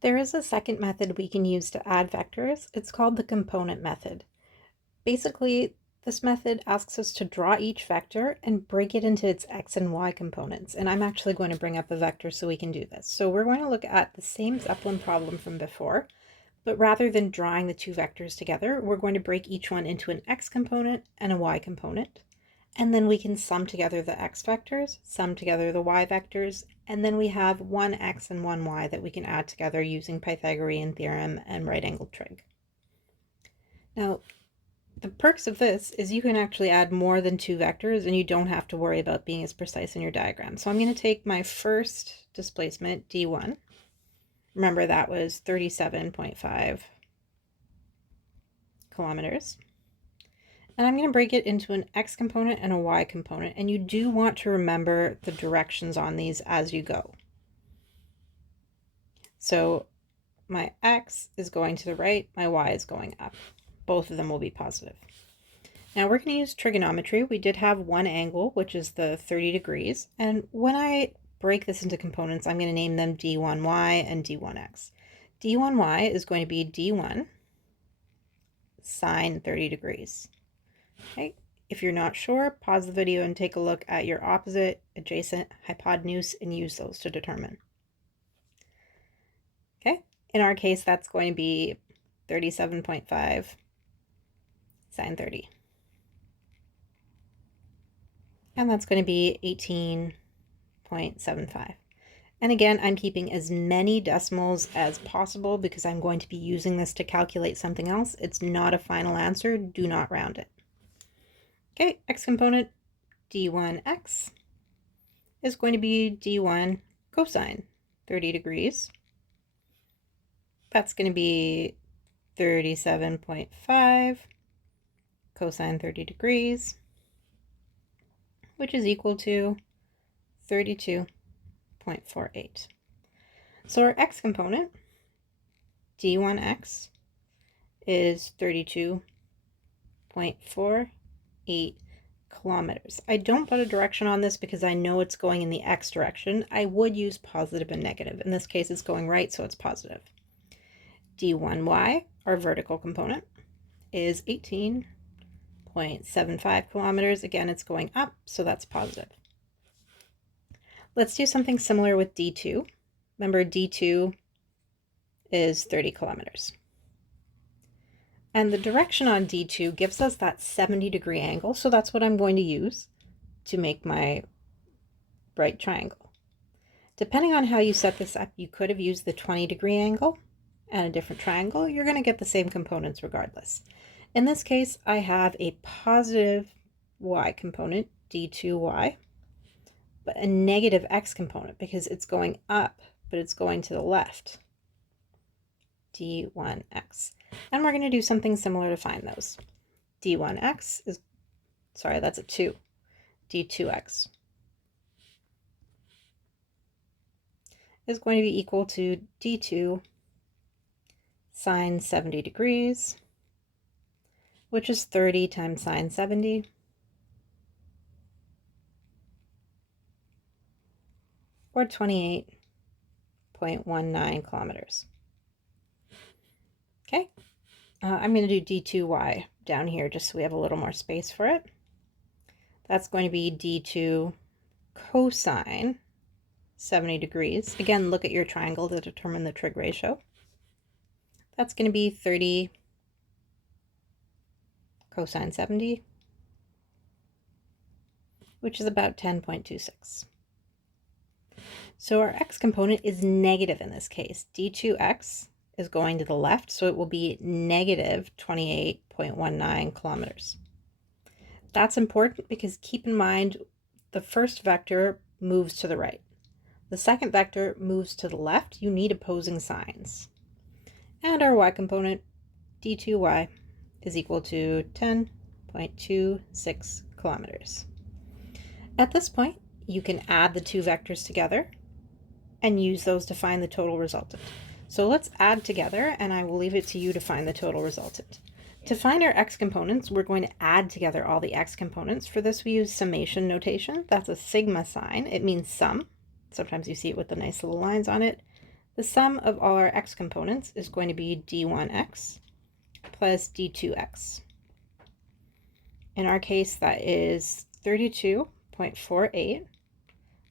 There is a second method we can use to add vectors. It's called the component method. Basically, this method asks us to draw each vector and break it into its x and y components. And I'm actually going to bring up a vector so we can do this. So we're going to look at the same Zeppelin problem from before, but rather than drawing the two vectors together, we're going to break each one into an x component and a y component. And then we can sum together the x vectors, sum together the y vectors, and then we have one x and one y that we can add together using Pythagorean theorem and right-angled trig. Now, the perks of this is you can actually add more than two vectors and you don't have to worry about being as precise in your diagram. So I'm going to take my first displacement, d1. Remember that was 37.5 kilometers. And I'm going to break it into an x component and a y component, and you do want to remember the directions on these as you go. So my x is going to the right, my y is going up. Both of them will be positive. Now we're going to use trigonometry. We did have one angle, which is the 30 degrees, and when I break this into components, I'm going to name them d1y and d1x. d1y is going to be d1 sine 30 degrees. Okay, if you're not sure, pause the video and take a look at your opposite, adjacent, hypotenuse, and use those to determine. Okay, in our case, that's going to be 37.5 sine 30. And that's going to be 18.75. And again, I'm keeping as many decimals as possible because I'm going to be using this to calculate something else. It's not a final answer. Do not round it. Okay, x component d1x is going to be d1 cosine 30 degrees. That's going to be 37.5 cosine 30 degrees, which is equal to 32.48. So our x component, d1x, is 32.48 kilometers. I don't put a direction on this because I know it's going in the x direction. I would use positive and negative. In this case, it's going right, so it's positive. d1y, our vertical component, is 18.75 kilometers. Again, it's going up, so that's positive. Let's do something similar with d2. Remember, d2 is 30 kilometers. And the direction on d2 gives us that 70-degree angle, so that's what I'm going to use to make my right triangle. Depending on how you set this up, you could have used the 20-degree angle and a different triangle. You're going to get the same components regardless. In this case, I have a positive y component, d2y, but a negative x component because it's going up, but it's going to the left, d1x. And we're going to do something similar to find those. d1x is, sorry, that's a 2. d2x is going to be equal to d2 sine 70 degrees, which is 30 times sine 70, or 28.19 kilometers. Okay, I'm going to do d2y down here just so we have a little more space for it. That's going to be d2 cosine 70 degrees. Again, look at your triangle to determine the trig ratio. That's going to be 30 cosine 70, which is about 10.26. So our x component is negative in this case. d2x is going to the left, so it will be negative 28.19 kilometers. That's important because keep in mind the first vector moves to the right. The second vector moves to the left. You need opposing signs. And our y component, d2y, is equal to 10.26 kilometers. At this point, you can add the two vectors together and use those to find the total resultant. So let's add together, and I will leave it to you to find the total resultant. To find our x components, we're going to add together all the x components. For this, we use summation notation. That's a sigma sign. It means sum. Sometimes you see it with the nice little lines on it. The sum of all our x components is going to be d1x plus d2x. In our case, that is 32.48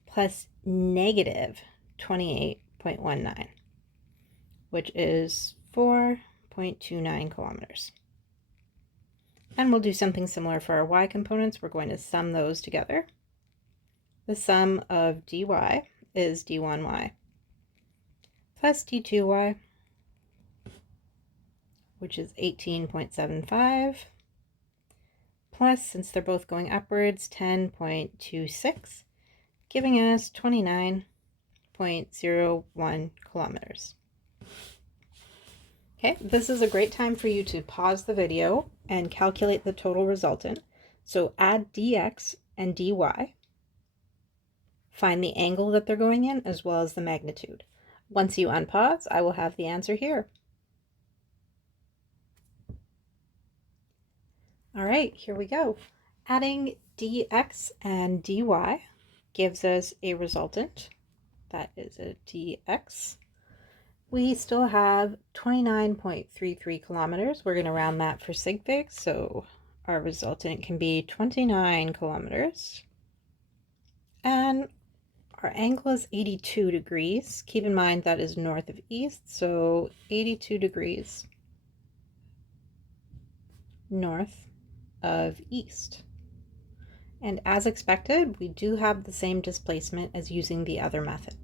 plus negative 28.19, which is 4.29 kilometers. And we'll do something similar for our y components. We're going to sum those together. The sum of dy is d1y plus d2y, which is 18.75, plus, since they're both going upwards, 10.26, giving us 29.01 kilometers. Okay, this is a great time for you to pause the video and calculate the total resultant. So add dx and dy, find the angle that they're going in as well as the magnitude. Once you unpause, I will have the answer here. All right, here we go. Adding dx and dy gives us a resultant. That is a dx. We still have 29.33 kilometers. We're going to round that for sig figs, so our resultant can be 29 kilometers. And our angle is 82 degrees. Keep in mind that is north of east, so 82 degrees north of east. And as expected, we do have the same displacement as using the other method.